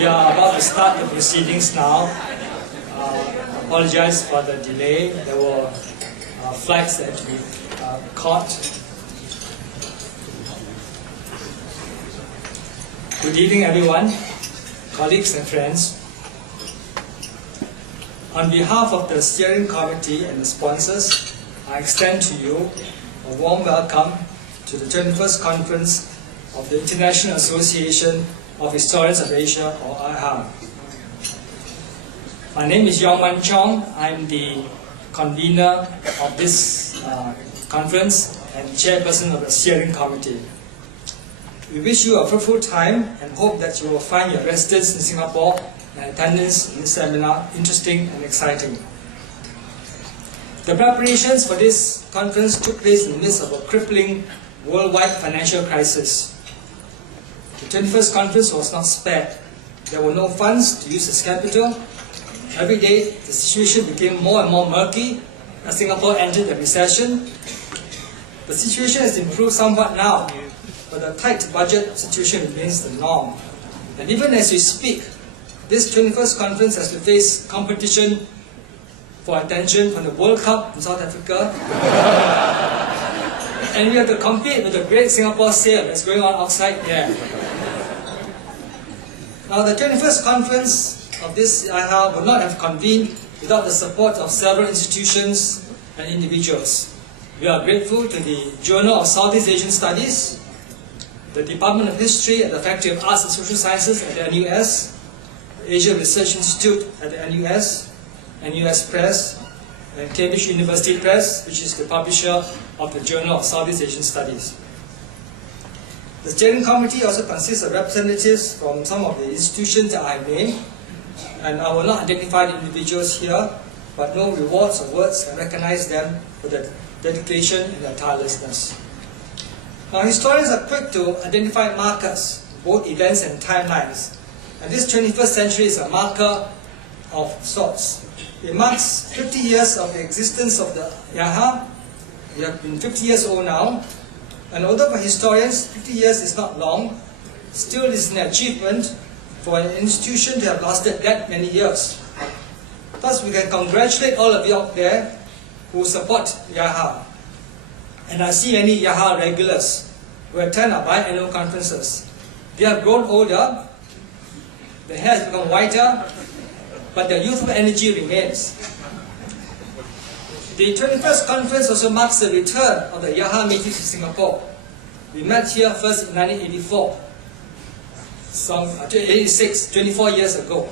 We are about to start the proceedings now. Apologize for the delay. There were flights that we caught. Good evening, everyone, colleagues and friends. On behalf of the steering committee and the sponsors, I extend to you a warm welcome to the 21st Conference of the International Association of Historians of Asia, or IAHA. My name is Yong Man Chong. I'm the convener of this conference and chairperson of the steering committee. We wish you a fruitful time and hope that you will find your residence in Singapore and attendance in this seminar interesting and exciting. The preparations for this conference took place in the midst of a crippling worldwide financial crisis. The 21st conference was not spared. There were no funds to use as capital. Every day, the situation became more and more murky as Singapore entered the recession. The situation has improved somewhat now, but the tight budget situation remains the norm. And even as we speak, this 21st conference has to face competition for attention from the World Cup in South Africa. And we have to compete with the great Singapore sale that's going on outside there. Now, the 21st conference of this IAHA would not have convened without the support of several institutions and individuals. We are grateful to the Journal of Southeast Asian Studies, the Department of History at the Faculty of Arts and Social Sciences at the NUS, the Asia Research Institute at the NUS, NUS Press, and Cambridge University Press, which is the publisher of the Journal of Southeast Asian Studies. The steering committee also consists of representatives from some of the institutions that I named, and I will not identify the individuals here, but no rewards or words can recognize them for their dedication and their tirelessness. Now, historians are quick to identify markers, both events and timelines, and this 21st century is a marker of sorts. It marks 50 years of the existence of the IAHA. We have been 50 years old now, and although for historians 50 years is not long, still it is an achievement for an institution to have lasted that many years. Thus, we can congratulate all of you out there who support IAHA. And I see many IAHA regulars who attend our biannual conferences. They have grown older, their hair has become whiter, but their youthful energy remains. The 21st conference also marks the return of the IAHA meeting to Singapore. We met here first in 1984, 24 years ago.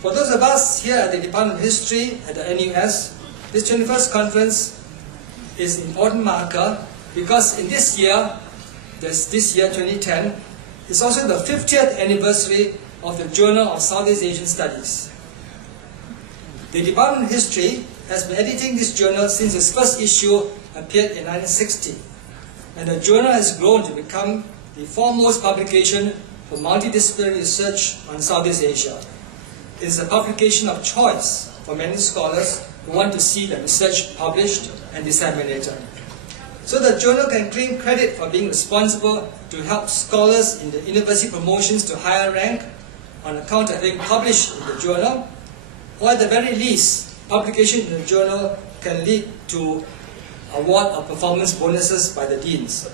For those of us here at the Department of History at the NUS, this 21st conference is an important marker because in this year 2010, is also the 50th anniversary of the Journal of Southeast Asian Studies. The Department of History has been editing this journal since its first issue appeared in 1960, and the journal has grown to become the foremost publication for multidisciplinary research on Southeast Asia. It is a publication of choice for many scholars who want to see the research published and disseminated. So the journal can claim credit for being responsible to help scholars in the university promotions to higher rank on account of being published in the journal, or at the very least, publication in the journal can lead to award of performance bonuses by the deans.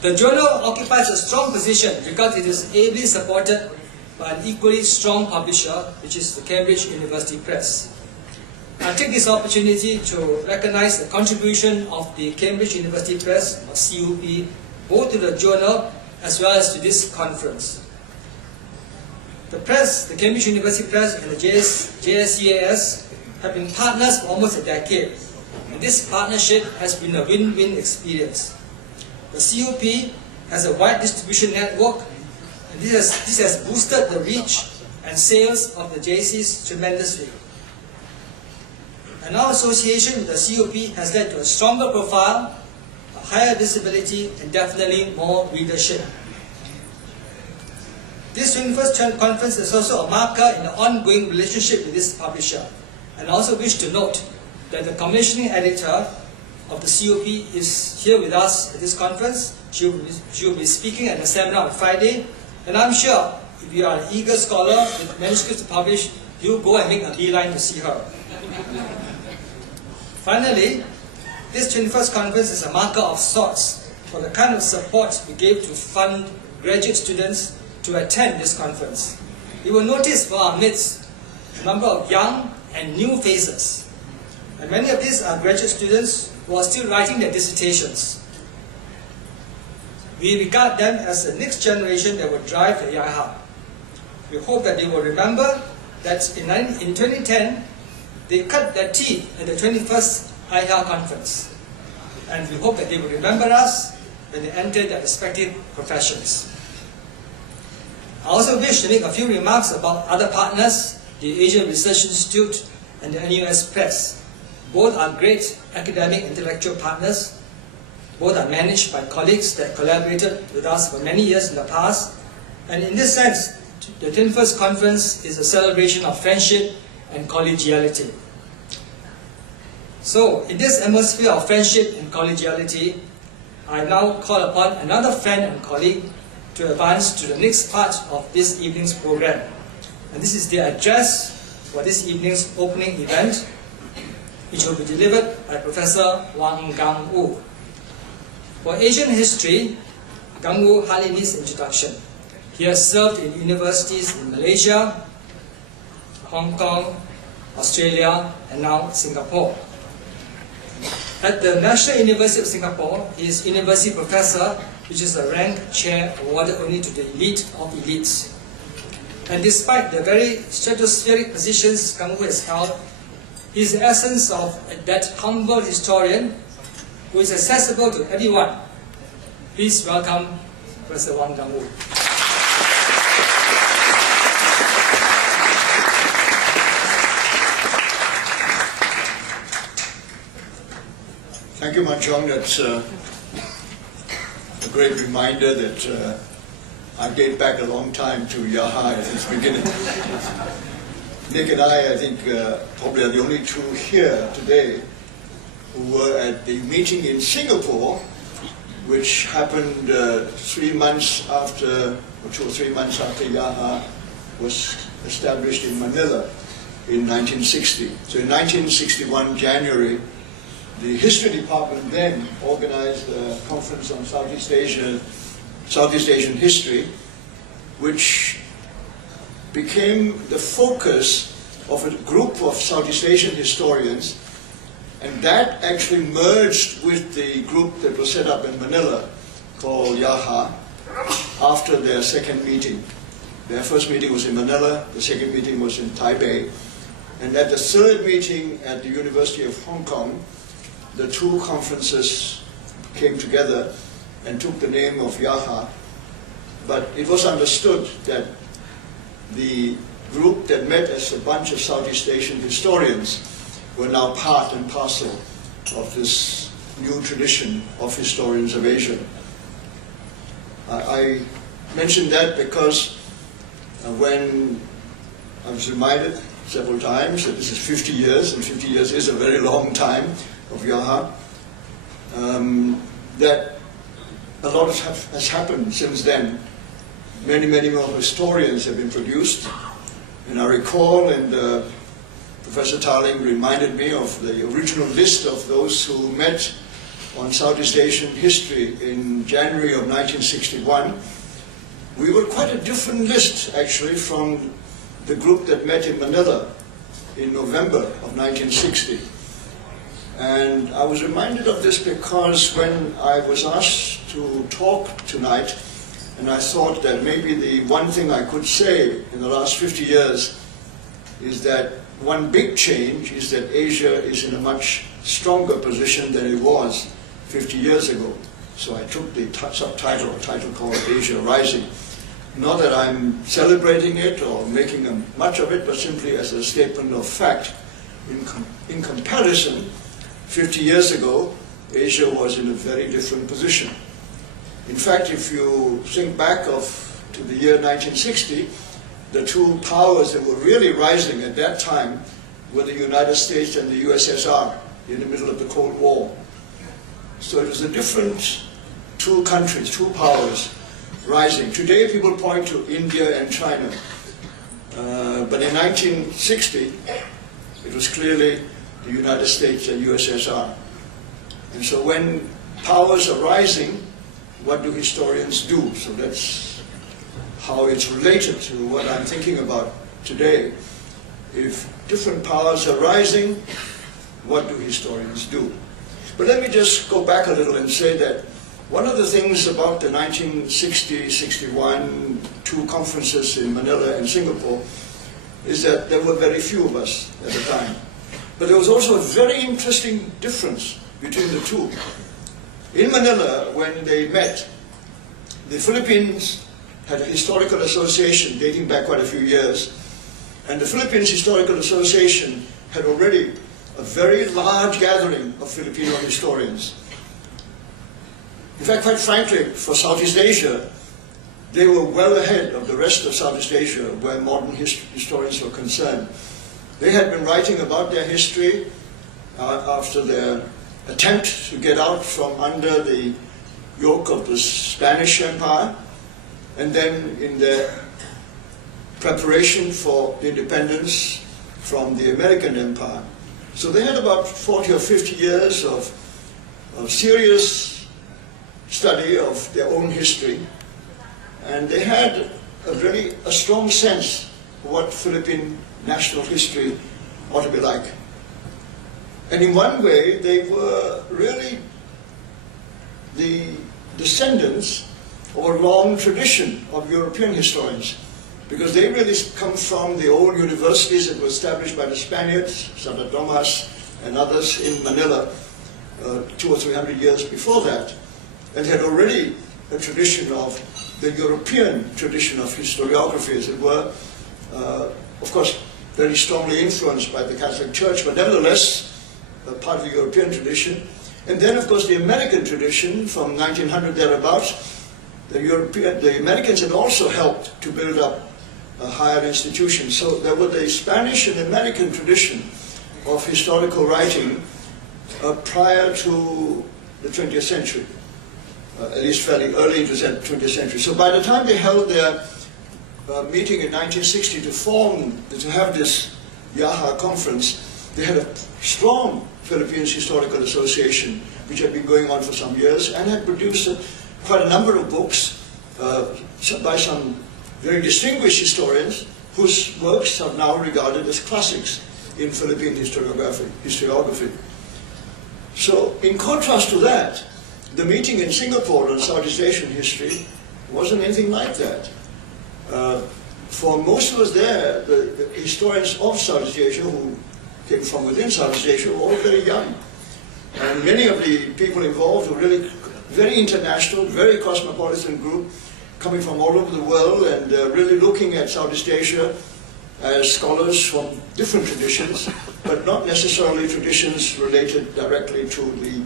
The journal occupies a strong position because it is ably supported by an equally strong publisher, which is the Cambridge University Press. I take this opportunity to recognize the contribution of the Cambridge University Press, or CUP, both to the journal as well as to this conference. The press, the Cambridge University Press and the JSCAS have been partners for almost a decade, and this partnership has been a win-win experience. The CUP has a wide distribution network, and this has boosted the reach and sales of the JCs tremendously. And our association with the CUP has led to a stronger profile, a higher visibility, and definitely more readership. This 21st conference is also a marker in the ongoing relationship with this publisher. And I also wish to note that the commissioning editor of the COP is here with us at this conference. She will be speaking at the seminar on Friday, and I'm sure if you are an eager scholar with manuscripts to publish, you'll go and make a beeline to see her. Finally, this 21st conference is a marker of sorts for the kind of support we gave to fund graduate students to attend this conference. You will notice for our midst a number of young and new faces. And many of these are graduate students who are still writing their dissertations. We regard them as the next generation that will drive the IAHA. We hope that they will remember that in 2010, they cut their teeth at the 21st IAHA conference. And we hope that they will remember us when they enter their respective professions. I also wish to make a few remarks about other partners, the Asian Research Institute and the NUS Press. Both are great academic intellectual partners. Both are managed by colleagues that collaborated with us for many years in the past. And in this sense, the 21st conference is a celebration of friendship and collegiality. So, in this atmosphere of friendship and collegiality, I now call upon another friend and colleague to advance to the next part of this evening's program. And this is the address for this evening's opening event, which will be delivered by Professor Wang Gungwu. For Asian history, Gungwu hardly needs introduction. He has served in universities in Malaysia, Hong Kong, Australia, and now Singapore. At the National University of Singapore, he is University Professor, which is a rank chair awarded only to the elite of elites. And despite the very stratospheric positions Gungwu has held, he is the essence of that humble historian who is accessible to everyone. Please welcome Professor Wang Gungwu. Thank you, Manchong. That's a great reminder that I date back a long time to IAHA at its beginning. Nick and I think, probably are the only two here today who were at the meeting in Singapore, which happened 3 months after, or 2 or 3 months after IAHA was established in Manila in 1960. So in 1961, January, the history department then organized a conference on Southeast Asian history, which became the focus of a group of Southeast Asian historians, and that actually merged with the group that was set up in Manila called IAHA after their second meeting. Their first meeting was in Manila, the second meeting was in Taipei, and at the third meeting at the University of Hong Kong, the two conferences came together and took the name of IAHA, but it was understood that the group that met as a bunch of Southeast Asian historians were now part and parcel of this new tradition of historians of Asia. I mentioned that because when I was reminded several times that this is 50 years, and 50 years is a very long time of IAHA, that a lot has happened since then. Many, many more historians have been produced. And I recall, and Professor Tarling reminded me of the original list of those who met on Southeast Asian history in January of 1961. We were quite a different list, actually, from the group that met in Manila in November of 1960. And I was reminded of this because when I was asked to talk tonight, and I thought that maybe the one thing I could say in the last 50 years is that one big change is that Asia is in a much stronger position than it was 50 years ago. So I took the subtitle or title called Asia Rising. Not that I'm celebrating it or making much of it, but simply as a statement of fact. In comparison, 50 years ago, Asia was in a very different position. In fact, if you think back to the year 1960, the two powers that were really rising at that time were the United States and the USSR in the middle of the Cold War. So it was a different two countries, two powers rising. Today people point to India and China. But in 1960, it was clearly the United States and USSR. And so when powers are rising, what do historians do? So that's how it's related to what I'm thinking about today. If different powers are rising, what do historians do? But let me just go back a little and say that one of the things about the 1960-61 two conferences in Manila and Singapore is that there were very few of us at the time. But there was also a very interesting difference between the two. In Manila, when they met, the Philippines had a historical association dating back quite a few years, and the Philippines Historical Association had already a very large gathering of Filipino historians. In fact, quite frankly, for Southeast Asia, they were well ahead of the rest of Southeast Asia where modern historians were concerned. They had been writing about their history after their attempt to get out from under the yoke of the Spanish Empire, and then in their preparation for the independence from the American Empire. So they had about 40 or 50 years of serious study of their own history, and they had a strong sense of what Philippine national history ought to be like. And in one way, they were really the descendants of a long tradition of European historians, because they really come from the old universities that were established by the Spaniards, Santo Tomas and others in Manila 200 or 300 years before that, and had already a tradition of the European tradition of historiography, as it were, of course, very strongly influenced by the Catholic Church, but nevertheless, part of the European tradition. And then, of course, the American tradition from 1900 thereabouts. The Americans had also helped to build up higher institutions. So there were the Spanish and American tradition of historical writing prior to the 20th century, at least fairly early into the 20th century. So by the time they held their meeting in 1960 to have this IAHA conference, they had a strong Philippines Historical Association, which had been going on for some years and had produced quite a number of books by some very distinguished historians whose works are now regarded as classics in Philippine historiography. So in contrast to that, the meeting in Singapore on Southeast Asian history wasn't anything like that. For most of us there, the historians of Southeast Asia who came from within Southeast Asia were all very young. And many of the people involved were really very international, very cosmopolitan group, coming from all over the world and really looking at Southeast Asia as scholars from different traditions, but not necessarily traditions related directly to the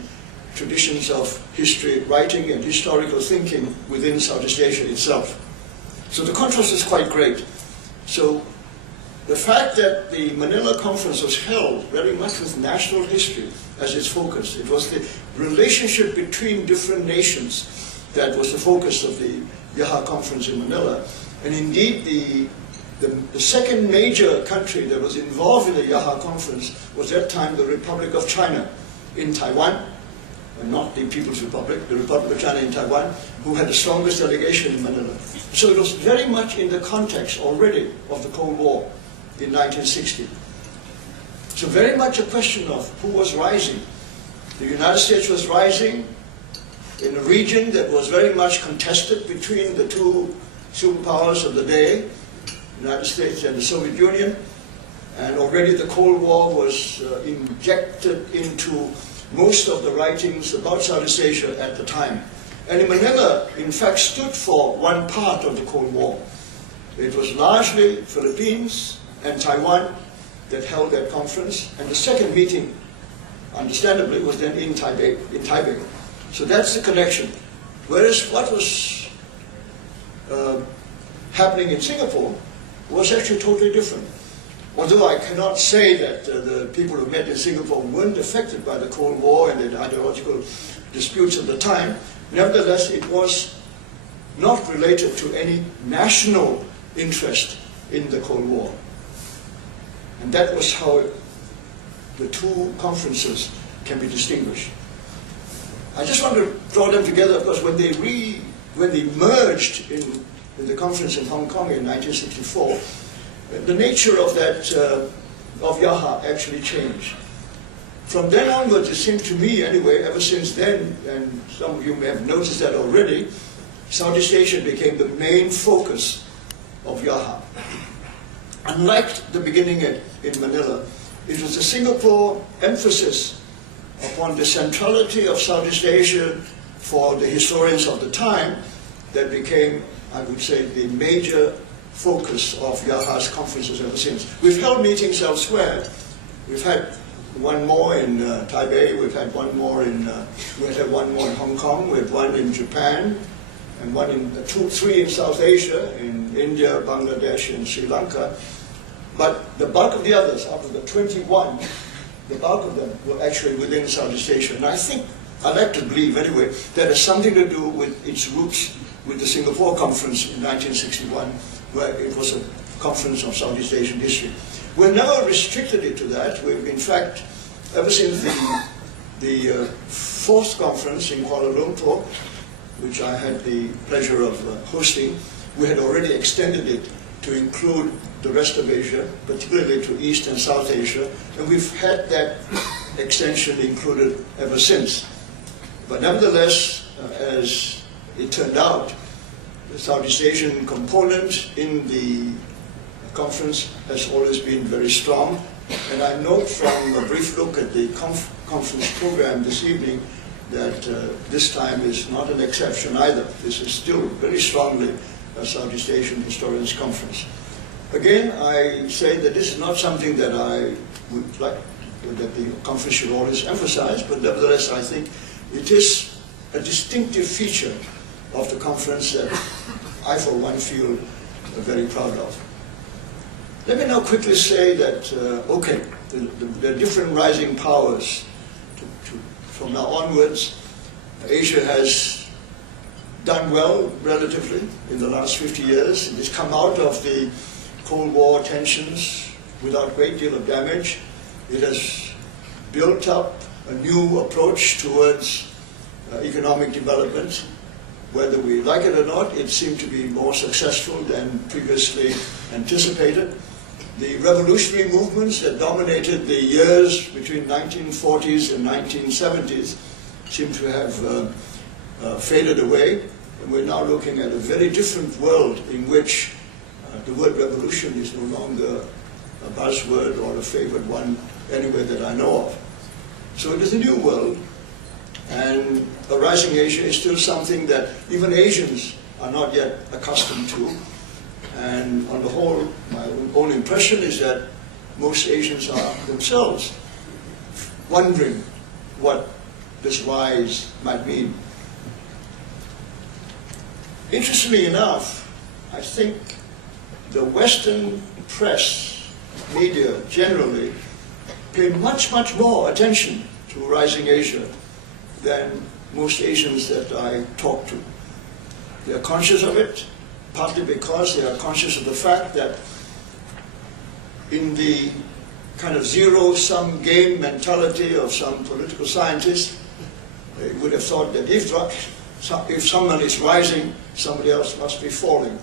traditions of history writing and historical thinking within Southeast Asia itself. So the contrast is quite great. So the fact that the Manila conference was held very much with national history as its focus, it was the relationship between different nations that was the focus of the IAHA conference in Manila. And indeed, the second major country that was involved in the IAHA conference was at that time the Republic of China in Taiwan, and not the People's Republic, the Republic of China in Taiwan, who had the strongest delegation in Manila. So it was very much in the context already of the Cold War in 1960. So very much a question of who was rising. The United States was rising in a region that was very much contested between the two superpowers of the day, the United States and the Soviet Union, and already the Cold War was injected into most of the writings about Southeast Asia at the time. And in Manila, in fact, stood for one part of the Cold War. It was largely Philippines and Taiwan that held that conference, and the second meeting, understandably, was then in Taipei. So that's the connection. Whereas what was happening in Singapore was actually totally different. although I cannot say that the people who met in Singapore weren't affected by the Cold War and the ideological disputes of the time, nevertheless it was not related to any national interest in the Cold War. And that was how the two conferences can be distinguished. I just want to draw them together because when they merged in the conference in Hong Kong in 1964, the nature of that of IAHA actually changed. From then onwards, it seemed to me anyway, ever since then, and some of you may have noticed that already, Southeast Asia became the main focus of IAHA. Unlike the beginning in Manila, it was the Singapore emphasis upon the centrality of Southeast Asia for the historians of the time that became, I would say, the major focus of IAHA's conferences ever since. We've held meetings elsewhere. We've had one more in Taipei, we've had one more in Hong Kong, we had one in Japan, and three in South Asia, in India, Bangladesh, and Sri Lanka. But the bulk of the others, out of the 21, the bulk of them were actually within Southeast Asia. And I think, I like to believe anyway, that has something to do with its roots with the Singapore conference in 1961, where it was a conference of Southeast Asian history. We've never restricted it to that. We've, in fact, ever since the fourth conference in Kuala Lumpur, which I had the pleasure of hosting, we had already extended it to include the rest of Asia, particularly to East and South Asia, and we've had that extension included ever since. But nevertheless, as it turned out, the Southeast Asian component in the conference has always been very strong, and I note from a brief look at the conference program this evening that this time is not an exception either. This is still very strongly a Southeast Asian Historians Conference. Again, I say that this is not something that I would like that the conference should always emphasize, but nevertheless I think it is a distinctive feature of the conference that I for one feel very proud of. Let me now quickly say that, the different rising powers, from now onwards, Asia has done well, relatively, in the last 50 years. It has come out of the Cold War tensions without a great deal of damage. It has built up a new approach towards economic development. Whether we like it or not, it seemed to be more successful than previously anticipated. The revolutionary movements that dominated the years between 1940s and 1970s seem to have faded away, and we're now looking at a very different world in which the word revolution is no longer a buzzword or a favored one anywhere that I know of. So it is a new world, and a rising Asia is still something that even Asians are not yet accustomed to. And on the whole, my own impression is that most Asians are themselves wondering what this rise might mean. Interestingly enough, I think the Western press, media generally, pay much, much more attention to rising Asia than most Asians that I talk to. They are conscious of it, partly because they are conscious of the fact that in the kind of zero-sum game mentality of some political scientists, they would have thought that if someone is rising, somebody else must be falling.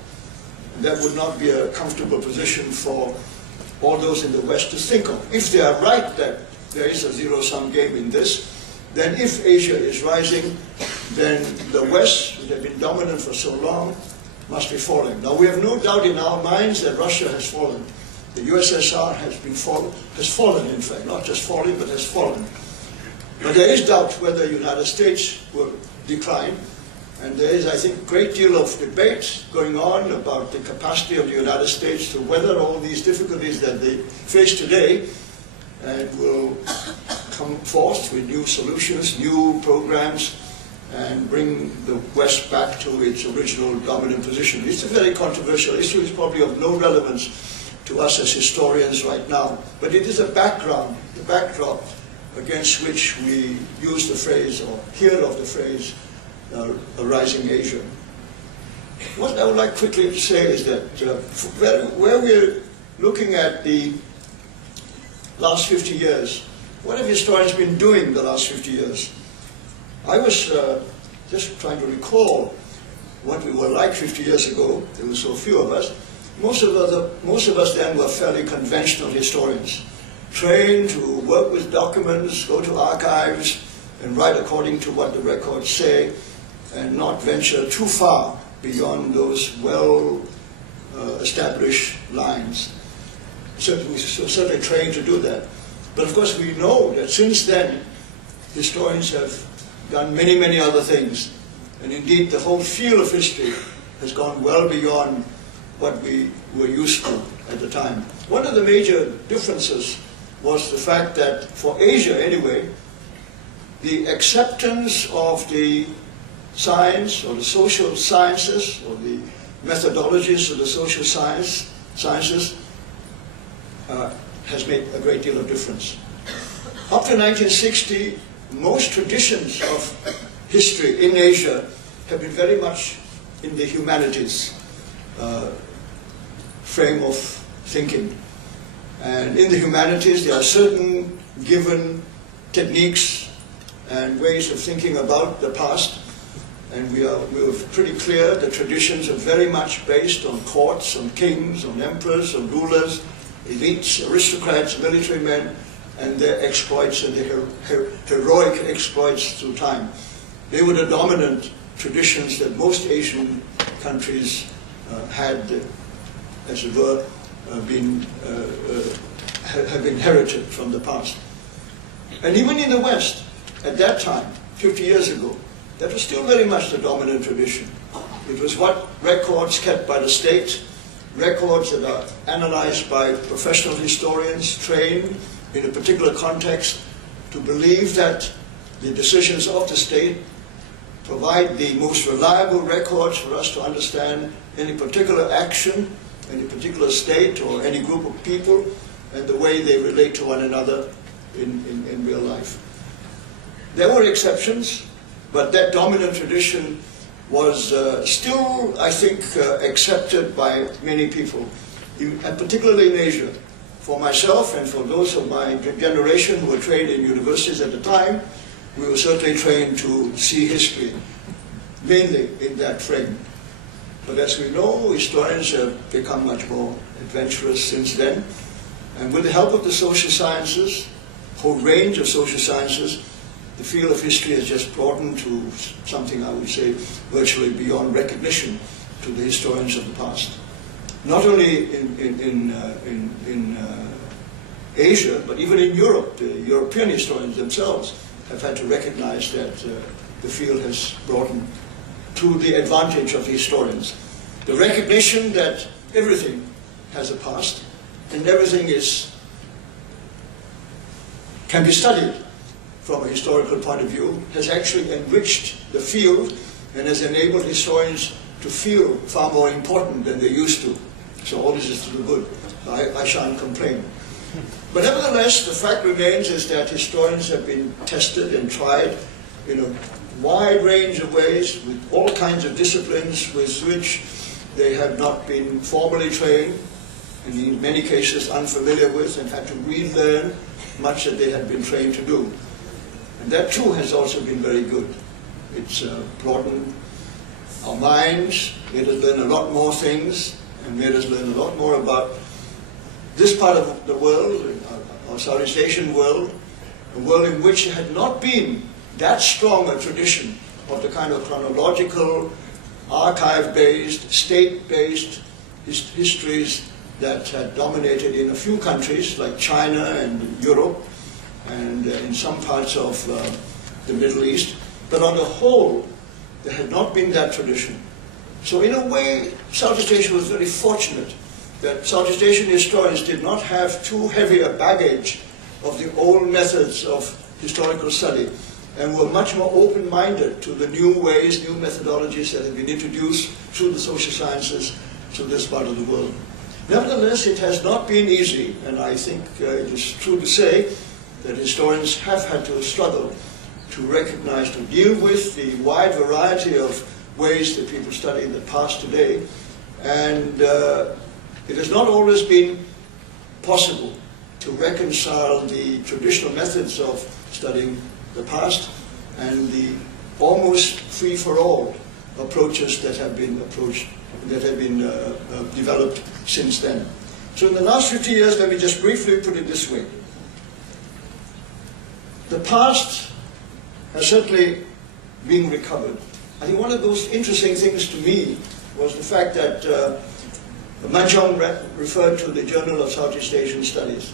And that would not be a comfortable position for all those in the West to think of. If they are right that there is a zero-sum game in this, then if Asia is rising, then the West, which has been dominant for so long, must be falling. Now, we have no doubt in our minds that Russia has fallen. The USSR has fallen, in fact, not just falling, but has fallen. But there is doubt whether the United States will decline, and there is, I think, a great deal of debate going on about the capacity of the United States to weather all these difficulties that they face today, and will come forth with new solutions, new programs, and bring the West back to its original dominant position. It's a very controversial issue. It's probably of no relevance to us as historians right now, but it is a background, the backdrop against which we use the phrase or hear of the phrase a rising Asia. What I would like quickly to say is that where we're looking at the last 50 years, what have historians been doing the last 50 years? I was just trying to recall what we were like 50 years ago. There were so few of us. Most of us then were fairly conventional historians, trained to work with documents, go to archives, and write according to what the records say, and not venture too far beyond those well-established lines. So we were certainly trained to do that. But of course we know that since then, historians have done many, many other things. And indeed, the whole field of history has gone well beyond what we were used to at the time. One of the major differences was the fact that for Asia anyway, the acceptance of the science or the social sciences or the methodologies of the social sciences has made a great deal of difference. Up to 1960, most traditions of history in Asia have been very much in the humanities frame of thinking. And in the humanities, there are certain given techniques and ways of thinking about the past. And we are pretty clear the traditions are very much based on courts, on kings, on emperors, on rulers, elites, aristocrats, military men, and their exploits and their heroic exploits through time. They were the dominant traditions that most Asian countries had, as it were, have inherited from the past. And even in the West, at that time, 50 years ago, that was still very much the dominant tradition. It was what records kept by the state, records that are analyzed by professional historians trained in a particular context to believe that the decisions of the state provide the most reliable records for us to understand any particular action, any particular state or any group of people and the way they relate to one another in real life. There were exceptions, but that dominant tradition was still, I think, accepted by many people, and particularly in Asia. For myself and for those of my generation who were trained in universities at the time, we were certainly trained to see history, mainly in that frame. But as we know, historians have become much more adventurous since then. And with the help of the social sciences, a whole range of social sciences, the field of history has just broadened to something I would say virtually beyond recognition to the historians of the past. Not only in Asia, but even in Europe. The European historians themselves have had to recognize that the field has broadened to the advantage of the historians. The recognition that everything has a past and everything can be studied from a historical point of view has actually enriched the field and has enabled historians to feel far more important than they used to. So all this is to the good. I shan't complain. But nevertheless, the fact remains is that historians have been tested and tried in a wide range of ways with all kinds of disciplines with which they have not been formally trained, and in many cases unfamiliar with, and had to relearn much that they had been trained to do. And that too has also been very good. It's broadened our minds, made us learn a lot more things, and made us learn a lot more about this part of the world, our Southeast Asian world, a world in which there had not been that strong a tradition of the kind of chronological, archive-based, state-based histories that had dominated in a few countries like China and Europe and in some parts of the Middle East. But on the whole, there had not been that tradition. So in a way, Southeast Asia was very fortunate that Southeast Asian historians did not have too heavy a baggage of the old methods of historical study and were much more open-minded to the new ways, new methodologies that have been introduced through the social sciences to this part of the world. Nevertheless, it has not been easy, and I think it is true to say that historians have had to struggle to recognize, to deal with the wide variety of ways that people study the past today, and it has not always been possible to reconcile the traditional methods of studying the past and the almost free-for-all approaches that have been developed since then. So in the last 50 years, let me just briefly put it this way. The past has certainly been recovered. I think one of those interesting things to me was the fact that Manchong referred to the Journal of Southeast Asian Studies.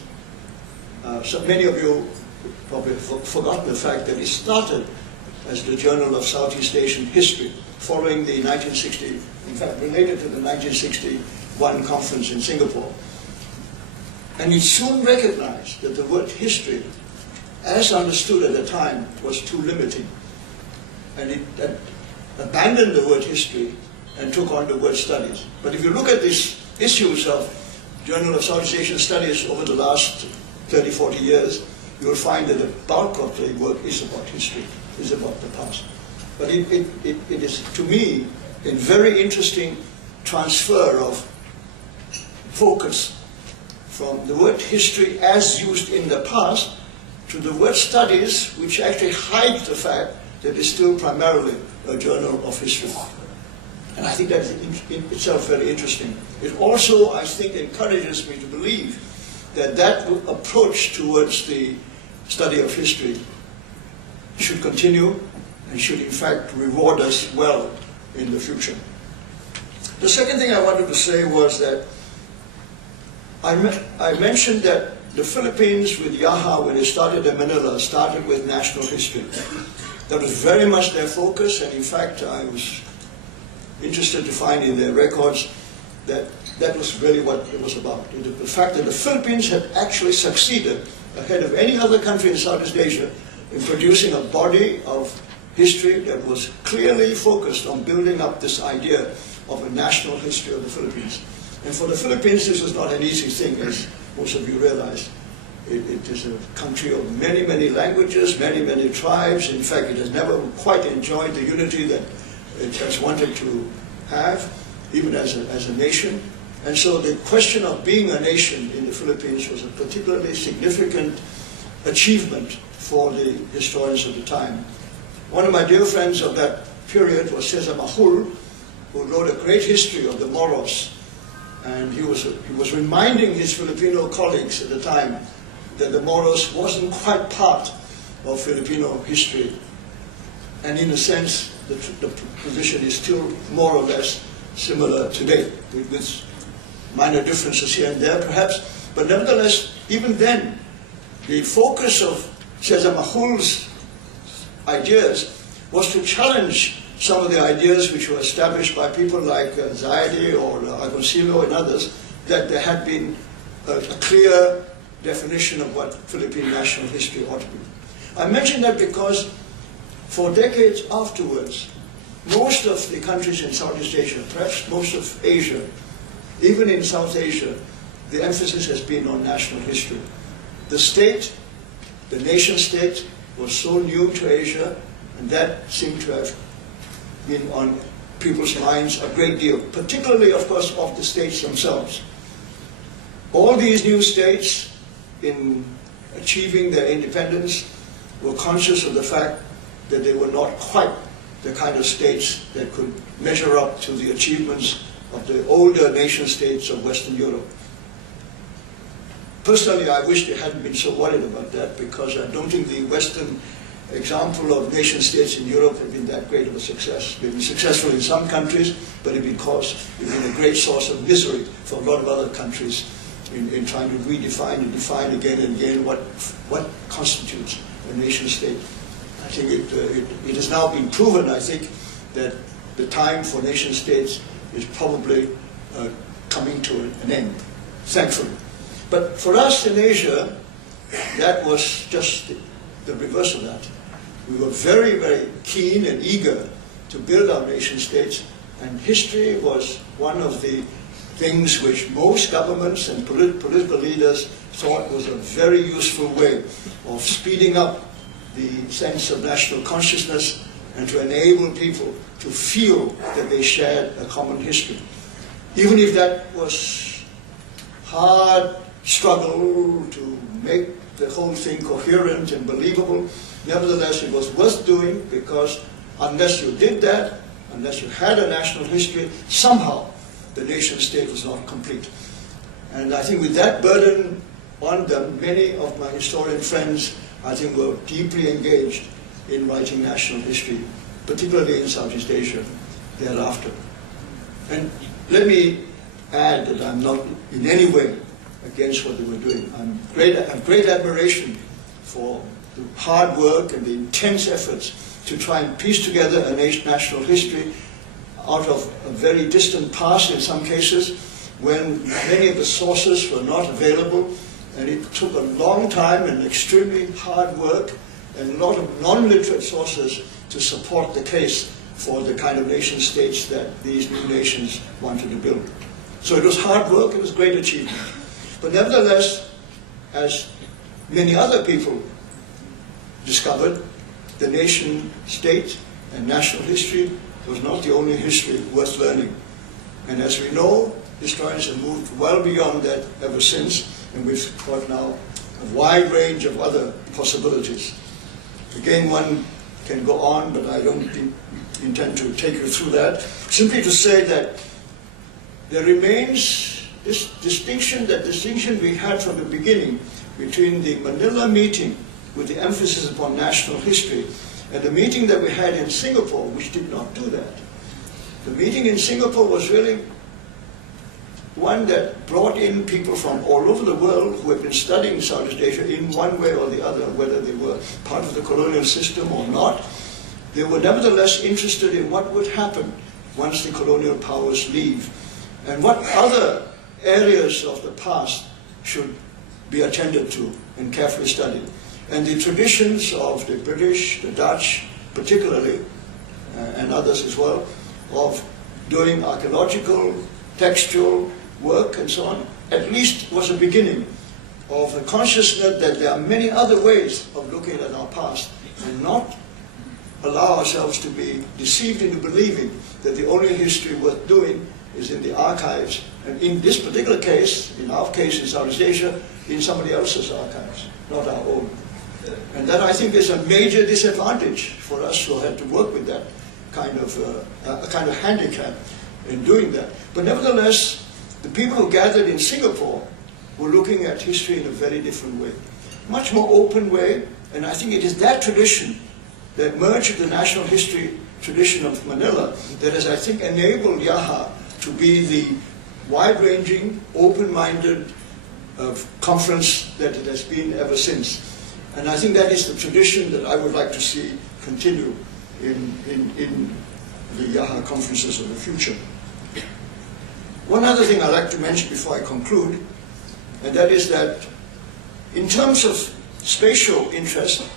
So many of you probably have forgotten the fact that it started as the Journal of Southeast Asian History, following the 1960, in fact related to the 1961 conference in Singapore. And it soon recognized that the word history, as understood at the time, was too limiting. And it abandoned the word history and took on the word studies. But if you look at these issues of Journal of Southeast Asian Studies over the last 30, 40 years, you will find that the bulk of the work is about history, is about the past. But it is, to me, a very interesting transfer of focus from the word history as used in the past to the word studies, which actually hides the fact that it's still primarily a journal of history. And I think that is in itself very interesting. It also, I think, encourages me to believe that that approach towards the study of history should continue and should in fact reward us well in the future. The second thing I wanted to say was that I mentioned that the Philippines with IAHA, when they started in Manila, started with national history. That was very much their focus, and in fact I was interested to find in their records that that was really what it was about. The fact that the Philippines had actually succeeded ahead of any other country in Southeast Asia in producing a body of history that was clearly focused on building up this idea of a national history of the Philippines. And for the Philippines, this was not an easy thing, as most of you realize. It is a country of many, many languages, many, many tribes. In fact, it has never quite enjoyed the unity that it has wanted to have, even as a nation. And so the question of being a nation in the Philippines was a particularly significant achievement for the historians of the time. One of my dear friends of that period was Cesar Mahul, who wrote a great history of the Moros. And he was reminding his Filipino colleagues at the time that the Moros wasn't quite part of Filipino history. And in a sense, the position is still more or less similar today, with minor differences here and there perhaps. But nevertheless, even then, the focus of Cesar Mahul's ideas was to challenge some of the ideas which were established by people like Zaidi or Agoncillo and others, that there had been a clear definition of what Philippine national history ought to be. I mention that because for decades afterwards, most of the countries in Southeast Asia, perhaps most of Asia, even in South Asia, the emphasis has been on national history. The state, the nation state, was so new to Asia, and that seemed to have been on people's minds a great deal, particularly, of course, of the states themselves. All these new states, in achieving their independence, were conscious of the fact that they were not quite the kind of states that could measure up to the achievements of the older nation states of Western Europe. Personally, I wish they hadn't been so worried about that, because I don't think the Western example of nation states in Europe have been that great of a success. They've been successful in some countries, but it's been a great source of misery for a lot of other countries in trying to redefine and define again and again what constitutes a nation state. I think it has now been proven, I think, that the time for nation states is probably coming to an end, thankfully. But for us in Asia, that was just the reverse of that. We were very, very keen and eager to build our nation states, and history was one of the things which most governments and political leaders thought was a very useful way of speeding up the sense of national consciousness and to enable people to feel that they shared a common history. Even if that was hard struggle to make the whole thing coherent and believable, nevertheless it was worth doing, because unless you did that, unless you had a national history, somehow the nation state was not complete. And I think with that burden on them, many of my historian friends, I think, were deeply engaged in writing national history, particularly in Southeast Asia thereafter. And let me add that I'm not in any way against what they were doing. I have great admiration for the hard work and the intense efforts to try and piece together a national history out of a very distant past in some cases, when many of the sources were not available, and it took a long time and extremely hard work and a lot of non-literate sources to support the case for the kind of nation states that these new nations wanted to build. So it was hard work, it was great achievement. But nevertheless, as many other people discovered, the nation state and national history was not the only history worth learning. And as we know, historians have moved well beyond that ever since, and we've got now a wide range of other possibilities. Again, one can go on, but I don't intend to take you through that. Simply to say that there remains this distinction we had from the beginning between the Manila meeting, with the emphasis upon national history, and the meeting that we had in Singapore, which did not do that. The meeting in Singapore was really one that brought in people from all over the world who had been studying Southeast Asia in one way or the other, whether they were part of the colonial system or not. They were nevertheless interested in what would happen once the colonial powers leave, and what other areas of the past should be attended to and carefully studied. And the traditions of the British, the Dutch particularly, and others as well, of doing archaeological, textual work and so on, at least was a beginning of a consciousness that there are many other ways of looking at our past, and not allow ourselves to be deceived into believing that the only history worth doing is in the archives, and in this particular case, in our case in Southeast Asia, in somebody else's archives, not our own. And that, I think, is a major disadvantage for us who had to work with that kind of handicap in doing that. But nevertheless, the people who gathered in Singapore were looking at history in a very different way, much more open way, and I think it is that tradition that merged with the national history tradition of Manila that has, I think, enabled IAHA to be the wide-ranging, open-minded conference that it has been ever since. And I think that is the tradition that I would like to see continue in the IAHA conferences of the future. One other thing I'd like to mention before I conclude, and that is that in terms of spatial interest,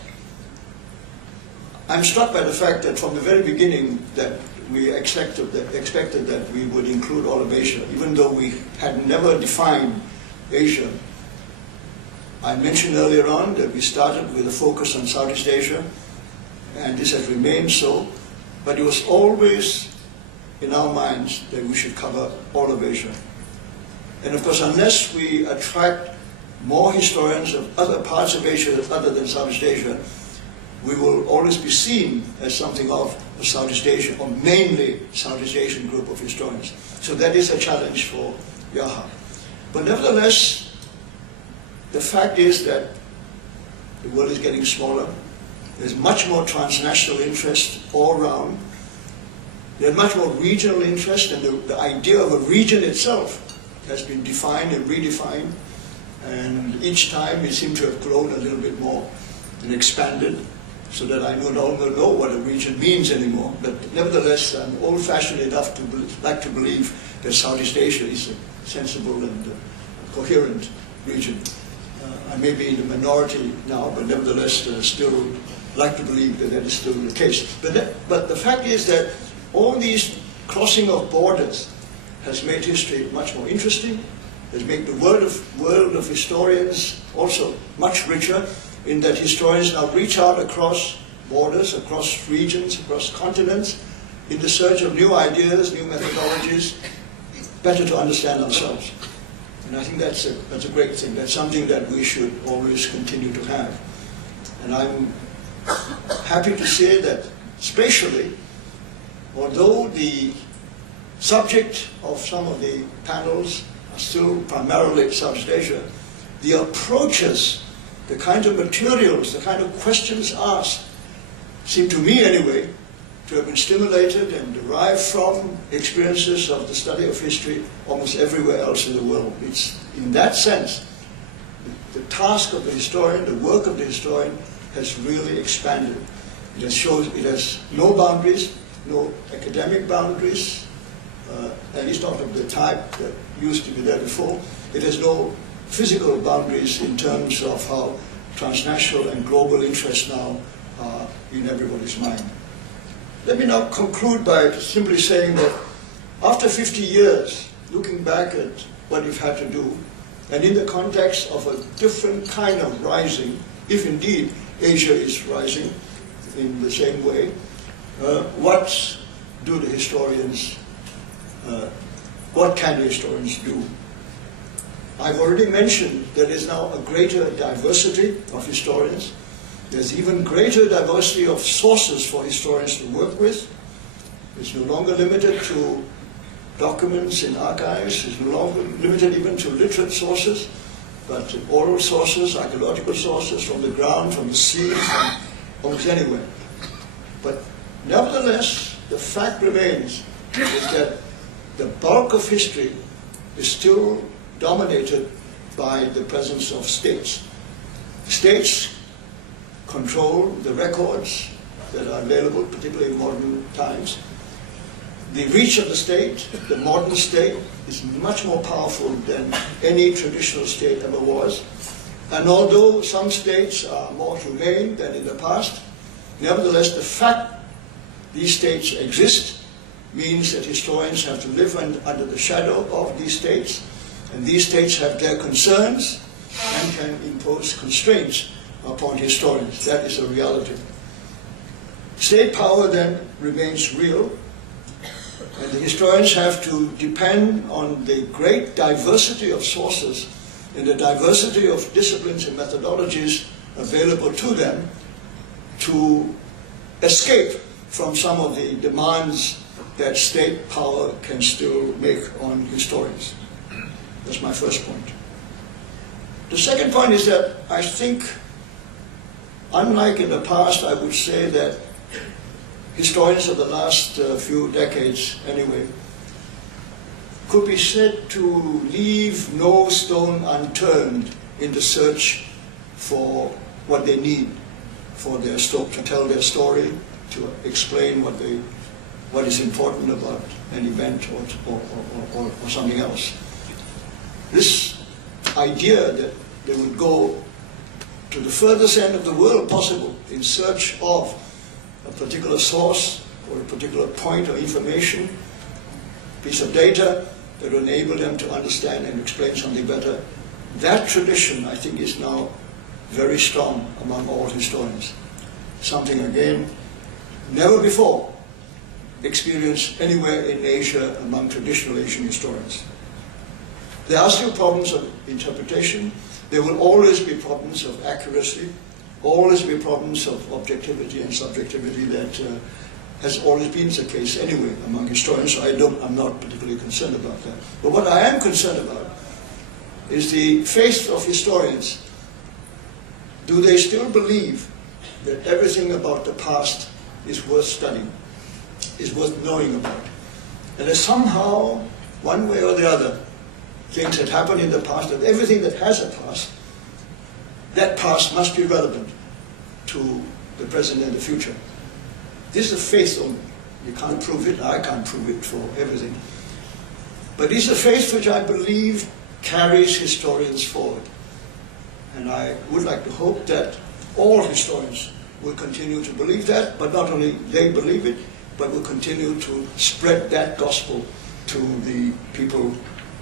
I'm struck by the fact that from the very beginning that we expected that we would include all of Asia, even though we had never defined Asia. I mentioned earlier on that we started with a focus on Southeast Asia, and this has remained so, but it was always in our minds that we should cover all of Asia. And of course, unless we attract more historians of other parts of Asia other than Southeast Asia, we will always be seen as something of a Southeast Asian, or mainly Southeast Asian group of historians. So that is a challenge for IAHA. But nevertheless, the fact is that the world is getting smaller. There's much more transnational interest all around. There's much more regional interest, and the idea of a region itself has been defined and redefined. And each time it seems to have grown a little bit more and expanded, so that I no longer know what a region means anymore. But nevertheless, I'm old-fashioned enough to like to believe that Southeast Asia is a sensible and coherent region. I may be in the minority now, but nevertheless still like to believe that that is still the case. But the fact is that all these crossing of borders has made history much more interesting, has made the world of historians also much richer, in that historians now reach out across borders, across regions, across continents, in the search of new ideas, new methodologies, better to understand ourselves. And I think that's a great thing. That's something that we should always continue to have. And I'm happy to say that spatially, although the subject of some of the panels are still primarily Southeast Asia, the approaches, the kind of materials, the kind of questions asked, seem to me anyway, to have been stimulated and derived from experiences of the study of history almost everywhere else in the world. It's, in that sense, the task of the historian, the work of the historian, has really expanded. It has no boundaries, no academic boundaries, at least not of the type that used to be there before. It has no physical boundaries in terms of how transnational and global interests now are in everybody's mind. Let me now conclude by simply saying that after 50 years, looking back at what we've had to do, and in the context of a different kind of rising, if indeed Asia is rising in the same way, what do the historians, what can the historians do? I've already mentioned there is now a greater diversity of historians. There's even greater diversity of sources for historians to work with. It's no longer limited to documents in archives. It's no longer limited even to literate sources, but to oral sources, archaeological sources, from the ground, from the sea, from almost anywhere. But nevertheless, the fact remains is that the bulk of history is still dominated by the presence of states. States control the records that are available, particularly in modern times. The reach of the state, the modern state, is much more powerful than any traditional state ever was. And although some states are more humane than in the past, nevertheless the fact these states exist means that historians have to live under the shadow of these states, and these states have their concerns and can impose constraints upon historians. That is a reality. State power then remains real, and the historians have to depend on the great diversity of sources and the diversity of disciplines and methodologies available to them to escape from some of the demands that state power can still make on historians. That's my first point. The second point is that I think, unlike in the past, I would say that historians of the last few decades, anyway, could be said to leave no stone unturned in the search for what they need for their story, to tell their story, to explain what is important about an event or something else. This idea that they would go to the furthest end of the world possible in search of a particular source or a particular point of information, piece of data that will enable them to understand and explain something better, that tradition, I think, is now very strong among all historians. Something, again, never before experienced anywhere in Asia among traditional Asian historians. There are still problems of interpretation. There will always be problems of accuracy, always be problems of objectivity and subjectivity that has always been the case anyway among historians. I'm not particularly concerned about that. But what I am concerned about is the faith of historians. Do they still believe that everything about the past is worth studying, is worth knowing about? And that somehow, one way or the other, things that happened in the past, that everything that has a past, that past must be relevant to the present and the future. This is faith only. You can't prove it, I can't prove it for everything. But it's a faith which I believe carries historians forward. And I would like to hope that all historians will continue to believe that, but not only they believe it, but will continue to spread that gospel to the people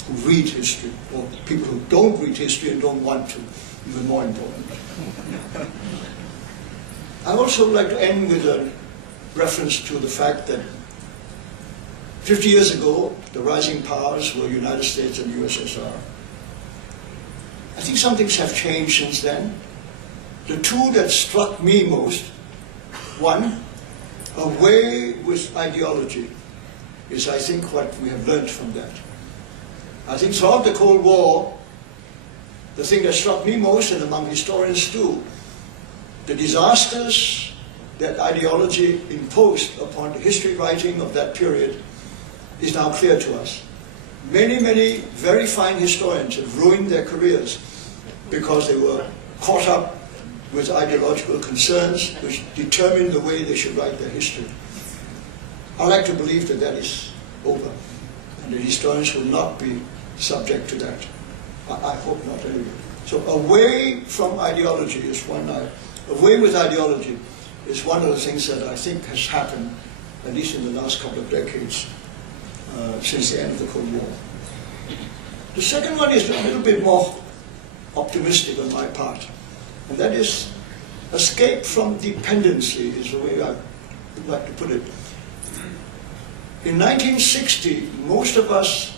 who read history, or people who don't read history and don't want to, even more important. I also would like to end with a reference to the fact that 50 years ago, the rising powers were United States and USSR. I think some things have changed since then. The two that struck me most, one, away with ideology, is I think what we have learned from that. I think throughout the Cold War, the thing that struck me most, and among historians too, the disasters that ideology imposed upon the history writing of that period is now clear to us. Many, many very fine historians have ruined their careers because they were caught up with ideological concerns which determined the way they should write their history. I like to believe that that is over, and that historians will not be subject to that. I hope not anyway. So away from ideology is one, away with ideology is one of the things that I think has happened, at least in the last couple of decades, since the end of the Cold War. The second one is a little bit more optimistic on my part, and that is escape from dependency is the way I would like to put it. In 1960, most of us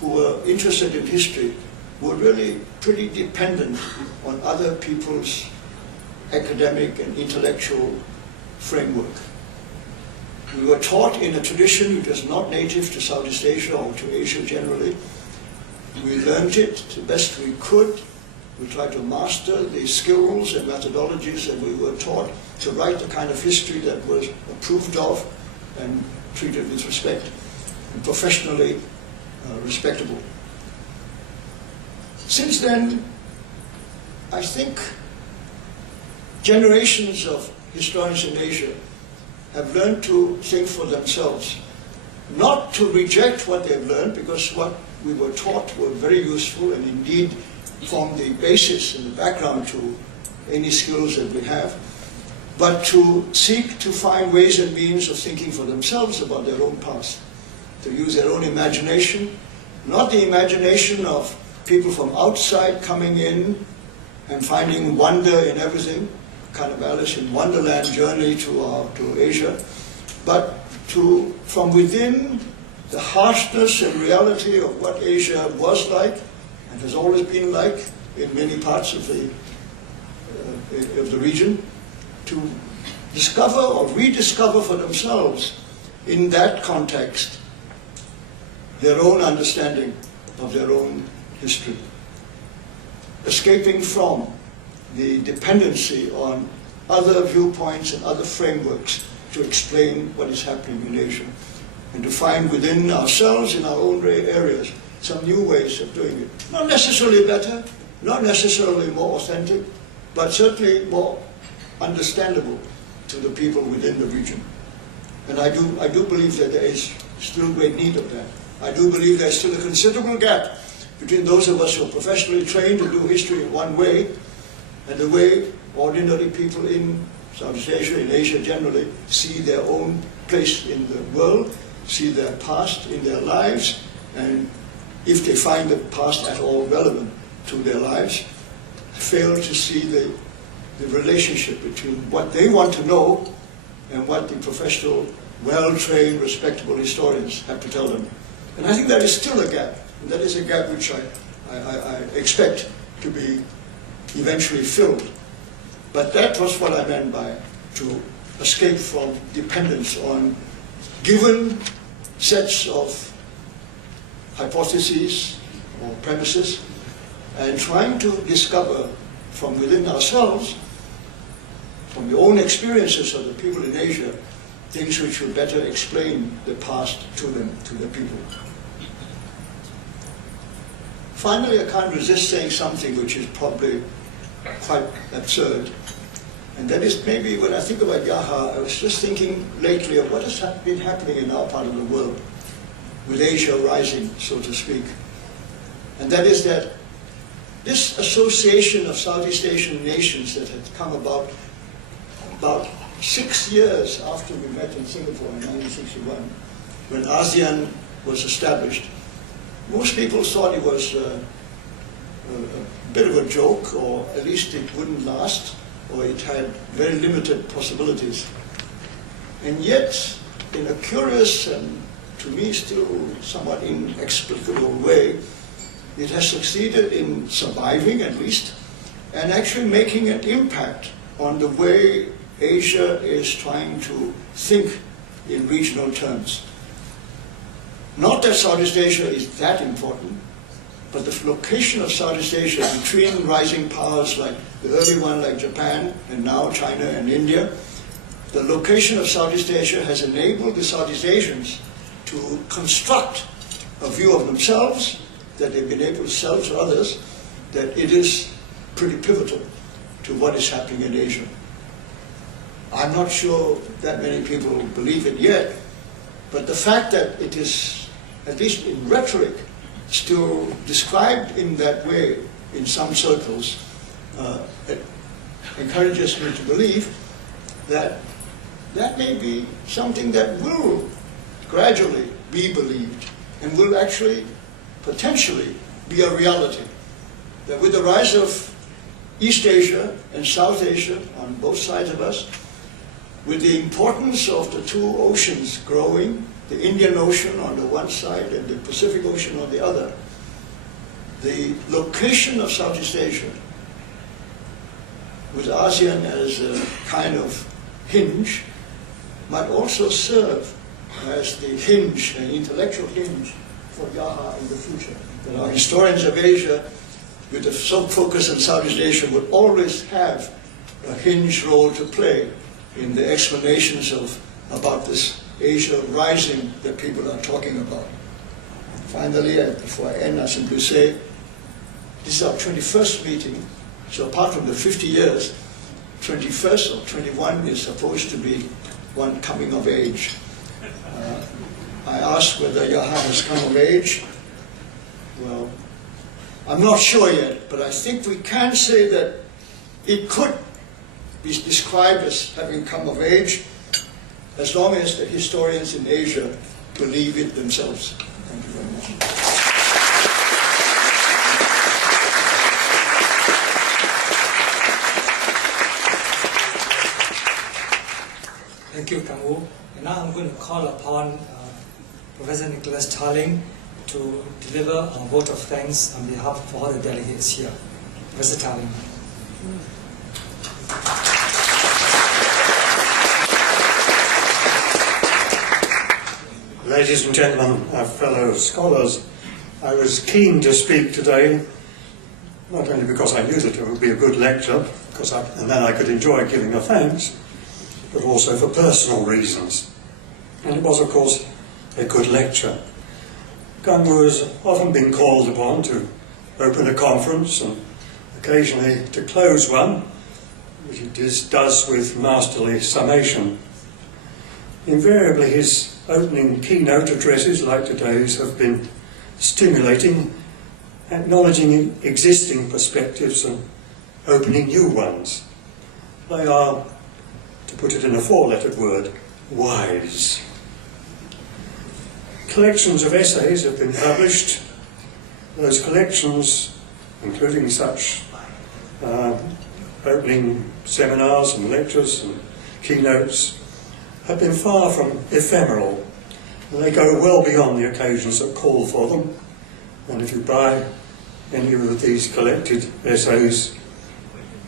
who were interested in history were really pretty dependent on other people's academic and intellectual framework. We were taught in a tradition which was not native to Southeast Asia or to Asia generally. We learned it the best we could. We tried to master the skills and methodologies that we were taught to write the kind of history that was approved of and treated with respect and professionally respectable. Since then, I think generations of historians in Asia have learned to think for themselves, not to reject what they've learned, because what we were taught were very useful and indeed form the basis and the background to any skills that we have, but to seek to find ways and means of thinking for themselves about their own past, to use their own imagination, not the imagination of people from outside coming in and finding wonder in everything, kind of Alice in Wonderland journey to Asia, but to, from within, the harshness and reality of what Asia was like and has always been like in many parts of the region, to discover or rediscover for themselves in that context their own understanding of their own history, escaping from the dependency on other viewpoints and other frameworks to explain what is happening in Asia, and to find within ourselves, in our own areas, some new ways of doing it. Not necessarily better, not necessarily more authentic, but certainly more understandable to the people within the region. And I do believe that there is still great need of that. I do believe there's still a considerable gap between those of us who are professionally trained to do history in one way and the way ordinary people in Southeast Asia, in Asia generally, see their own place in the world, see their past in their lives, and if they find the past at all relevant to their lives, fail to see the relationship between what they want to know and what the professional, well-trained, respectable historians have to tell them. And I think that is still a gap. And that is a gap which I expect to be eventually filled. But that was what I meant by to escape from dependence on given sets of hypotheses or premises, and trying to discover from within ourselves, from the own experiences of the people in Asia, things which will better explain the past to them, to the people. Finally, I can't resist saying something which is probably quite absurd, and that is maybe when I think about IAHA, I was just thinking lately of what has been happening in our part of the world, with Asia rising, so to speak. And that is that this association of Southeast Asian nations that had come about 6 years after we met in Singapore in 1961, when ASEAN was established. Most people thought it was a bit of a joke, or at least it wouldn't last, or it had very limited possibilities. And yet, in a curious and to me still somewhat inexplicable way, it has succeeded in surviving at least, and actually making an impact on the way Asia is trying to think in regional terms. Not that Southeast Asia is that important, but the location of Southeast Asia between rising powers like the early one like Japan, and now China and India, the location of Southeast Asia has enabled the Southeast Asians to construct a view of themselves that they've been able to sell to others, that it is pretty pivotal to what is happening in Asia. I'm not sure that many people believe it yet, but the fact that it is, at least in rhetoric, still described in that way in some circles, it encourages me to believe that that may be something that will gradually be believed and will actually potentially be a reality. That with the rise of East Asia and South Asia on both sides of us, with the importance of the two oceans growing, the Indian Ocean on the one side and the Pacific Ocean on the other, the location of Southeast Asia, with ASEAN as a kind of hinge, might also serve as the hinge, an intellectual hinge for IAHA in the future. That our historians of Asia, with the focus on Southeast Asia, would always have a hinge role to play in the explanations about this Asia rising that people are talking about. Finally, before I end, I simply say, this is our 21st meeting, so apart from the 50 years, 21st or 21 is supposed to be one coming of age. I asked whether IAHA has come of age. Well, I'm not sure yet, but I think we can say that it could be described as having come of age, as long as the historians in Asia believe it themselves. Thank you very much. Thank you, Gungwu. And now I'm going to call upon Professor Nicholas Tarling to deliver a vote of thanks on behalf of all the delegates here. Professor Tarling. Ladies and gentlemen, our fellow scholars, I was keen to speak today, not only because I knew that it would be a good lecture, and then I could enjoy giving a thanks, but also for personal reasons. And it was, of course, a good lecture. Gungwu has often been called upon to open a conference and occasionally to close one, which he does with masterly summation. Invariably, his opening keynote addresses like today's have been stimulating, acknowledging existing perspectives and opening new ones. They are, to put it in a four-lettered word, wise. Collections of essays have been published. Those collections, including such opening seminars and lectures and keynotes, have been far from ephemeral. And they go well beyond the occasions that call for them. And if you buy any of these collected essays,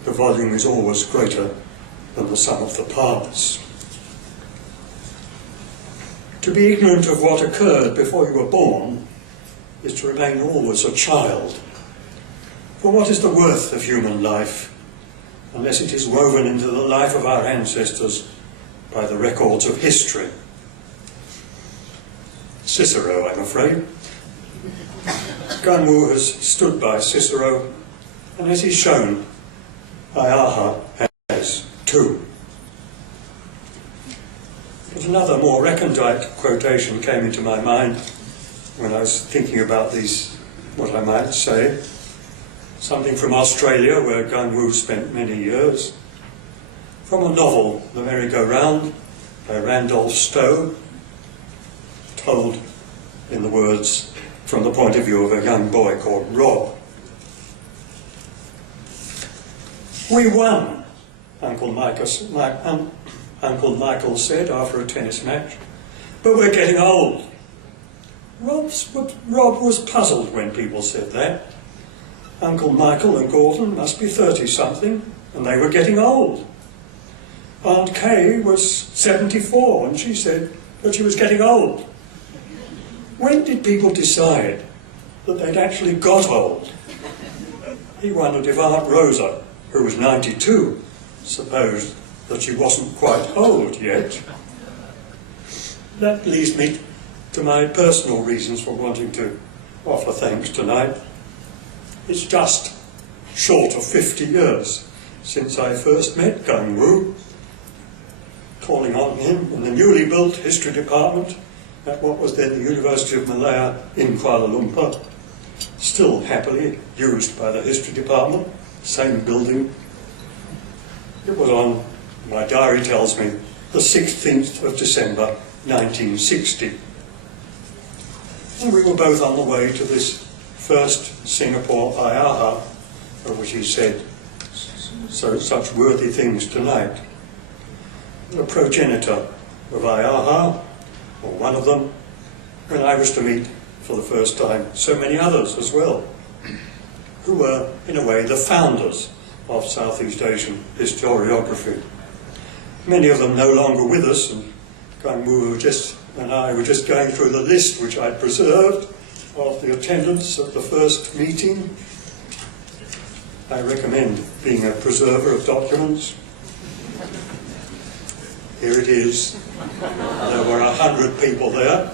the volume is always greater than the sum of the parts. To be ignorant of what occurred before you were born is to remain always a child. For what is the worth of human life unless it is woven into the life of our ancestors by the records of history? Cicero, I'm afraid. Gungwu has stood by Cicero, and as he's shown, IAHA has too. But another more recondite quotation came into my mind when I was thinking about these, what I might say, something from Australia, where Gungwu spent many years, from a novel, The Merry-Go-Round, by Randolph Stowe, told in the words from the point of view of a young boy called Rob. "We won," Uncle Michael said after a tennis match, "but we're getting old." Rob was puzzled when people said that. Uncle Michael and Gordon must be 30-something, and they were getting old. Aunt Kay was 74, and she said that she was getting old. When did people decide that they'd actually got old? He wondered if Aunt Rosa, who was 92, supposed that she wasn't quite old yet. That leads me to my personal reasons for wanting to offer thanks tonight. It's just short of 50 years since I first met Gungwu, calling on him in the newly built history department at what was then the University of Malaya in Kuala Lumpur, still happily used by the history department, same building. It was on, my diary tells me, the 16th of December 1960. And we were both on the way to this first Singapore IAHA, of which he said such worthy things tonight. The progenitor of IAHA, or one of them, when I was to meet for the first time so many others as well, who were, in a way, the founders of Southeast Asian historiography. Many of them no longer with us, and Gungwu and I were just going through the list which I'd preserved of the attendance at the first meeting. I recommend being a preserver of documents. Here it is. There were 100 people there.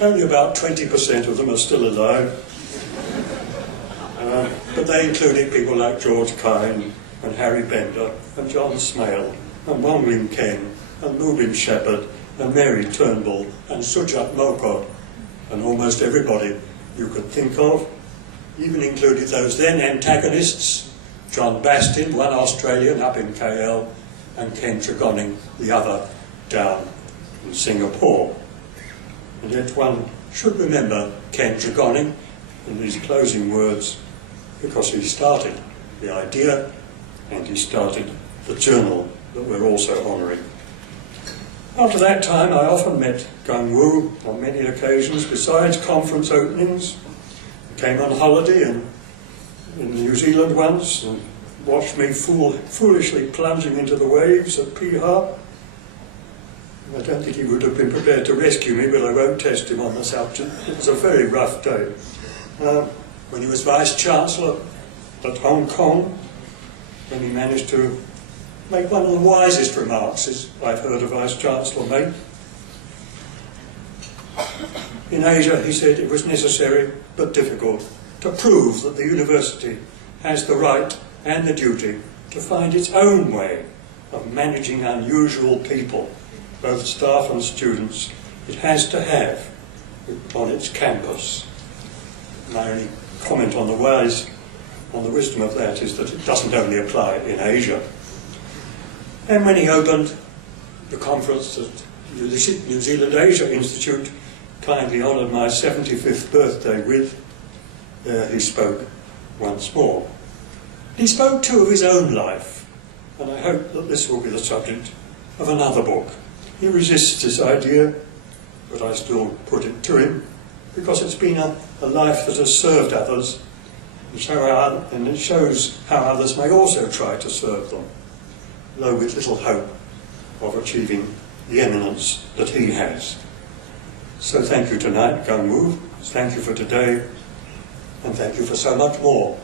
Only about 20% of them are still alive. But they included people like George Kine and Harry Bender and John Smale and Wong Lim Keng and Mubin Shepherd and Mary Turnbull and Sujat Mokot and almost everybody you could think of, even included those then antagonists, John Bastin, one Australian up in KL, and Ken Tregonning, the other down in Singapore. And yet one should remember Ken Tregonning in these closing words, because he started the idea and he started the journal that we're also honouring. After that time, I often met Gungwu on many occasions, besides conference openings. He came on holiday in New Zealand once and watched me foolishly plunging into the waves at Piha. I don't think he would have been prepared to rescue me, but I won't test him on the subject. It was a very rough day. When he was Vice-Chancellor at Hong Kong, when he managed to make one of the wisest remarks I've heard a Vice-Chancellor make. In Asia, he said, it was necessary but difficult to prove that the university has the right and the duty to find its own way of managing unusual people, both staff and students. It has to have on its campus. My only comment on the wisdom of that is that it doesn't only apply in Asia. And when he opened the conference that New Zealand Asia Institute kindly honoured my 75th birthday with, he spoke once more. He spoke too of his own life, and I hope that this will be the subject of another book. He resists this idea, but I still put it to him, because it's been a life that has served others, and it shows how others may also try to serve them, though with little hope of achieving the eminence that he has. So thank you tonight, Gungwu. Thank you for today, and thank you for so much more.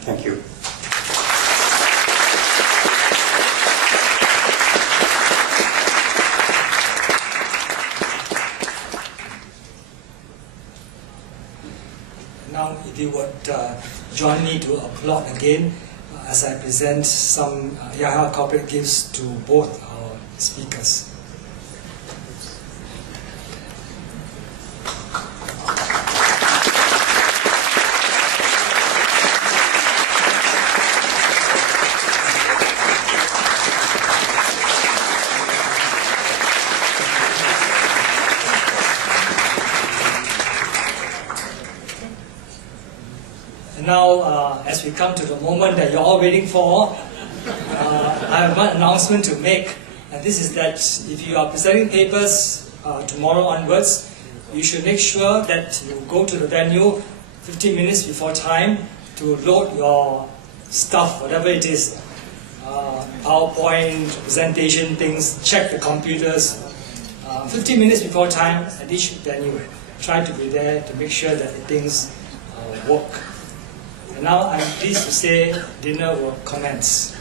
Thank you. Now, if you would join me to applaud again as I present some IAHA corporate gifts to both our speakers. we come to the moment that you're all waiting for, I have one announcement to make, and this is that if you are presenting papers tomorrow onwards, you should make sure that you go to the venue 15 minutes before time to load your stuff, whatever it is, PowerPoint, presentation things, check the computers. 15 minutes before time at each venue. Try to be there to make sure that the things work. And now I'm pleased to say dinner will commence.